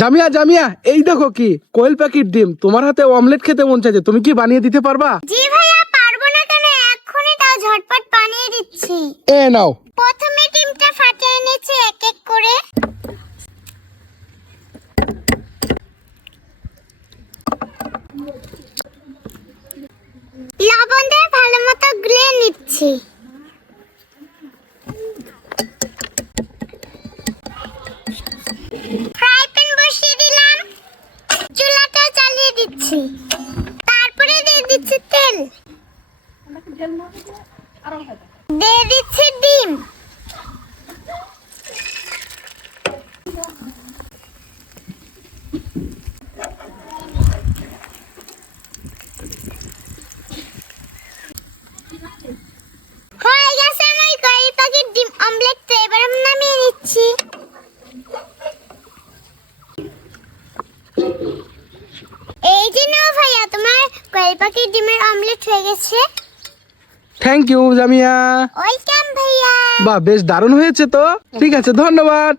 জামিয়া জামিয়া এই দেখো কি কোয়েল পাখির ডিম। তোমার হাতে অমলেট খেতে মন চাইছে তুমি কি বানিয়ে দিতে পারবা? জি ভাইয়া পারব না কেন এক্ষুনি তাও ঝটপট বানিয়ে দিচ্ছি। এ নাও। প্রথমে ডিমটা ফাটিয়ে নিচ্ছি এক এক করে। লবণ দিয়ে ভালো মতো গুলে নিচ্ছি। চালিয়ে দিচ্ছি। তারপরে দিয়ে দিচ্ছি তেল। দিয়ে দিচ্ছি ডিম। আমার কড়াই পাখির ডিম অমলেট নামিয়ে কড়াই ডিমের অমলেট হয়ে গেছে। Thank you Jamia. ওয়েলকাম ভাইয়া। বাহ বেশ দারুণ হয়েছে তো। ঠিক আছে ধন্যবাদ।